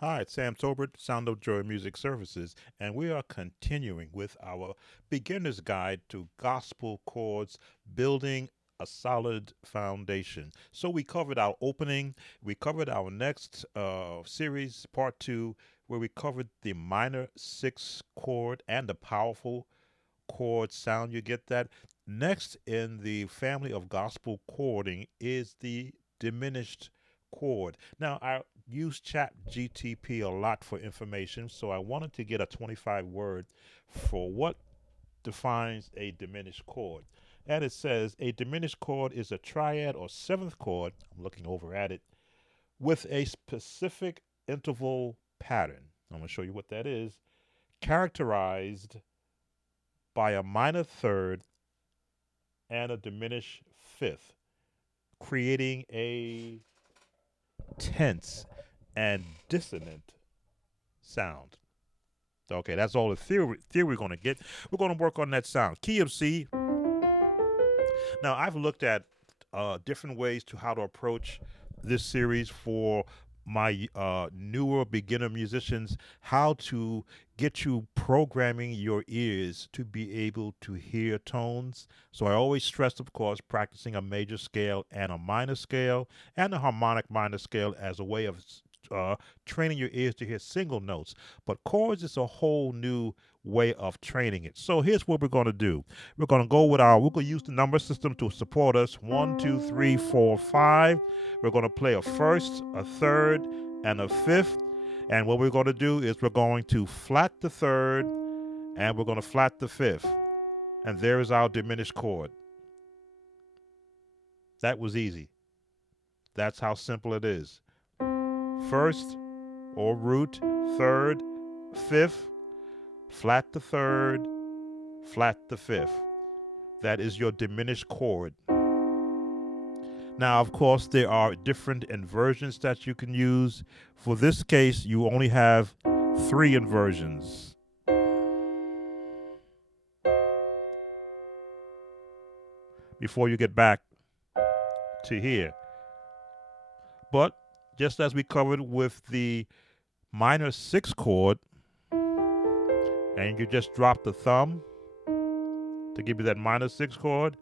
Hi, it's Sam Tobert, Sound of Joy Music Services, and we are continuing with our beginner's guide to gospel chords, building a solid foundation. So we covered our opening, we covered our next series, part two, where we covered the minor six chord and the powerful chord sound. You get that? Next in the family of gospel chording is the diminished chord. Now, I use Chat GTP a lot for information, so I wanted to get a 25 word for what defines a diminished chord. And it says a diminished chord is a triad or seventh chord. I'm looking over at it with a specific interval pattern. I'm going to show you what that is. Characterized by a minor third and a diminished fifth, creating a tense and dissonant sound. Okay, that's all the theory we're going to get. We're going to work on that sound. Key of C. Now, I've looked at different ways to how to approach this series for my newer beginner musicians, how to get you programming your ears to be able to hear tones. So I always stress, of course, practicing a major scale and a minor scale and a harmonic minor scale as a way of uh, training your ears to hear single notes. But chords is a whole new way of training it. So here's what we're going to do. We're going to we're going to use the number system to support us. 1, 2, 3, 4, 5. We're going to play a first, a third, and a fifth. And what we're going to do is we're going to flat the third and we're going to flat the fifth. And there is our diminished chord. That was easy. That's how simple it is. First or root, third, fifth, flat the third, flat the fifth. That is your diminished chord. Now, of course, there are different inversions that you can use. For this case, you only have 3 inversions. Before you get back to here. But just as we covered with the minor 6 chord, and you just drop the thumb to give you that minor 6 chord,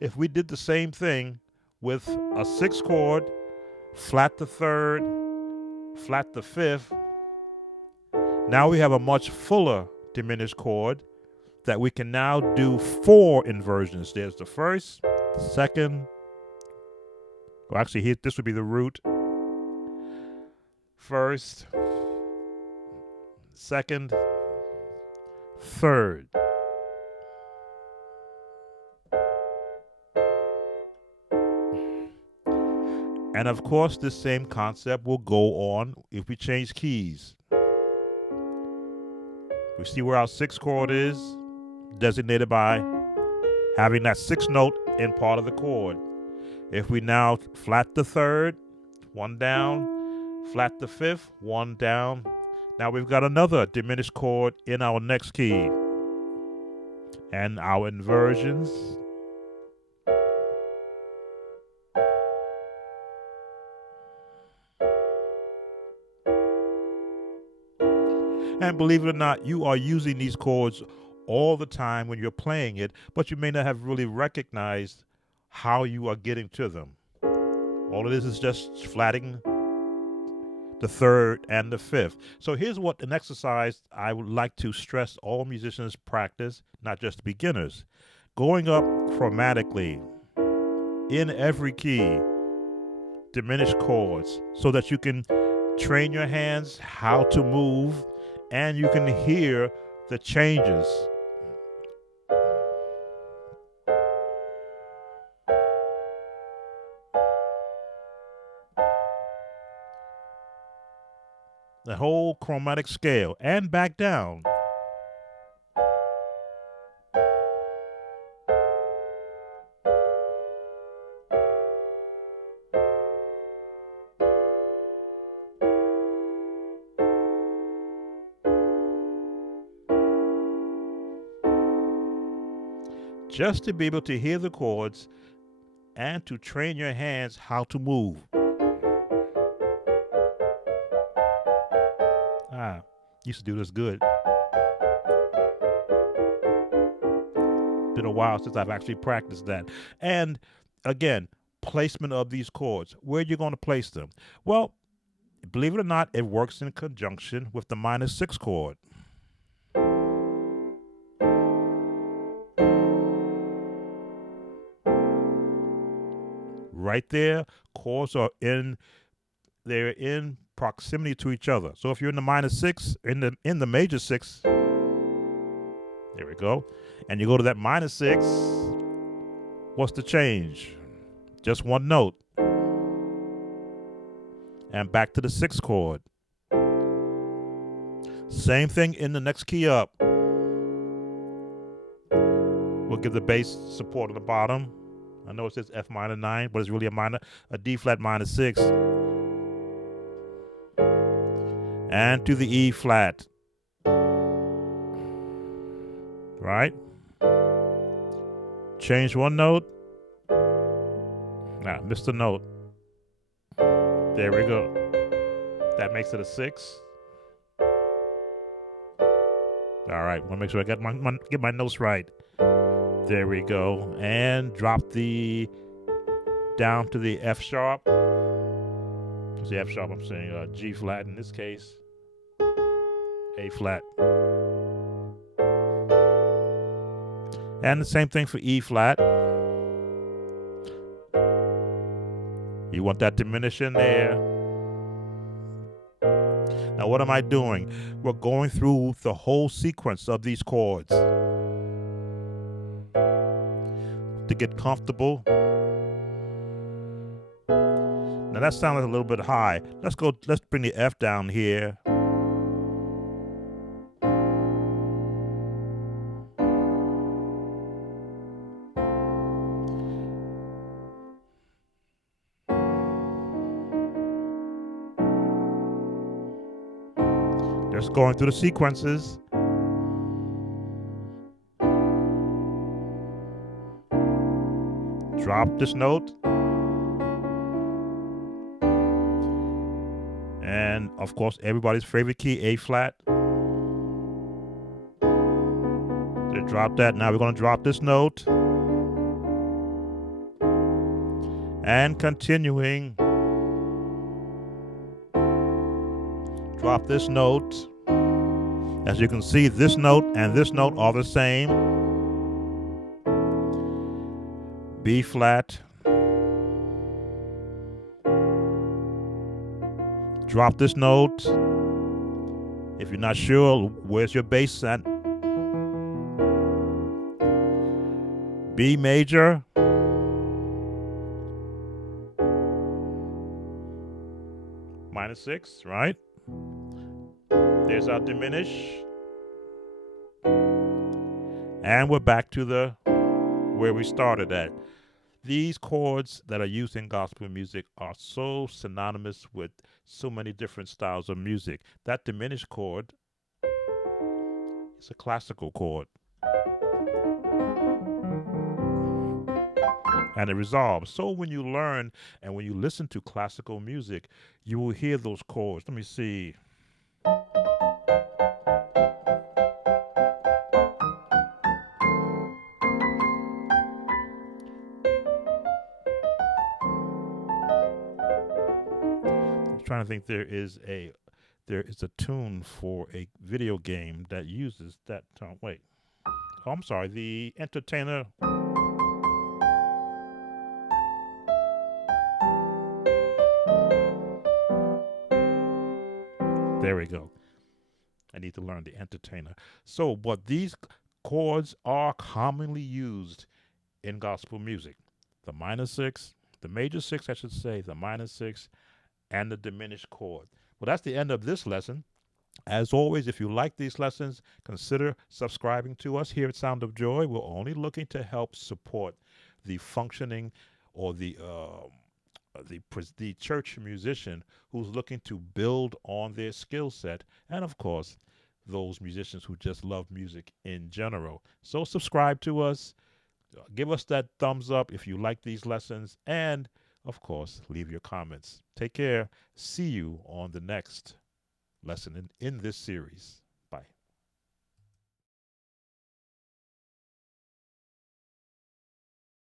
if we did the same thing with a 6 chord, flat the third, flat the fifth, now we have a much fuller diminished chord that we can now do 4 inversions. There's the first, second, well, actually, here, this would be the root. First, second, third. And of course, this same concept will go on if we change keys. We see where our 6 chord is, designated by having that 6th note in part of the chord. If we now flat the third, 1 down, flat the fifth, 1 down, now we've got another diminished chord in our next key. And our inversions. And believe it or not, you are using these chords all the time when you're playing it, but you may not have really recognized how you are getting to them. All it is just flatting the third and the fifth. So here's what an exercise I would like to stress all musicians practice, not just beginners. Going up chromatically in every key, diminished chords, so that you can train your hands how to move and you can hear the changes. The whole chromatic scale and back down. Just to be able to hear the chords and to train your hands how to move. Used to do this good. Been a while since I've actually practiced that. And again, placement of these chords. Where are you going to place them? Well, believe it or not, it works in conjunction with the minor 6 chord. Right there, chords are they're in proximity to each other. So if you're in the minor 6, in the major 6, there we go, and you go to that minor 6, what's the change? Just one note. And back to the 6th chord. Same thing in the next key up. We'll give the bass support on the bottom. I know it says F minor 9, but it's really a D flat minor 6. And to the E flat. Right? Change one note. Nah, missed a note. There we go. That makes it a 6. All right, want to make sure I get my notes right. There we go. And drop the down to the F sharp. It's the F sharp, I'm saying G flat in this case. A flat. And the same thing for E flat. You want that diminishing there. Now what am I doing? We're going through the whole sequence of these chords to get comfortable. Now that sounded a little bit high. Let's bring the F down here. Just going through the sequences. Drop this note. And of course, everybody's favorite key, A flat. They drop that. Now we're going to drop this note. And continuing. Drop this note. As you can see, this note and this note are the same. B flat. Drop this note. If you're not sure, where's your bass at? B major. Minor 6, right? There's our diminish. And we're back to where we started at. These chords that are used in gospel music are so synonymous with so many different styles of music. That diminished chord is a classical chord. And it resolves. So when you learn and when you listen to classical music, you will hear those chords. Let me see. Trying to think, there is a tune for a video game that uses that tone. Wait, oh, I'm sorry, the entertainer. There we go. I need to learn the entertainer. So, but these chords are commonly used in gospel music. The minor 6, the major 6, I should say, the minor 6, and the diminished chord. Well, that's the end of this lesson. As always, if you like these lessons, consider subscribing to us here at Sound of Joy. We're only looking to help support the functioning or the church musician who's looking to build on their skill set, and of course, those musicians who just love music in general. So subscribe to us. Give us that thumbs up if you like these lessons, and of course, leave your comments. Take care. See you on the next lesson in this series.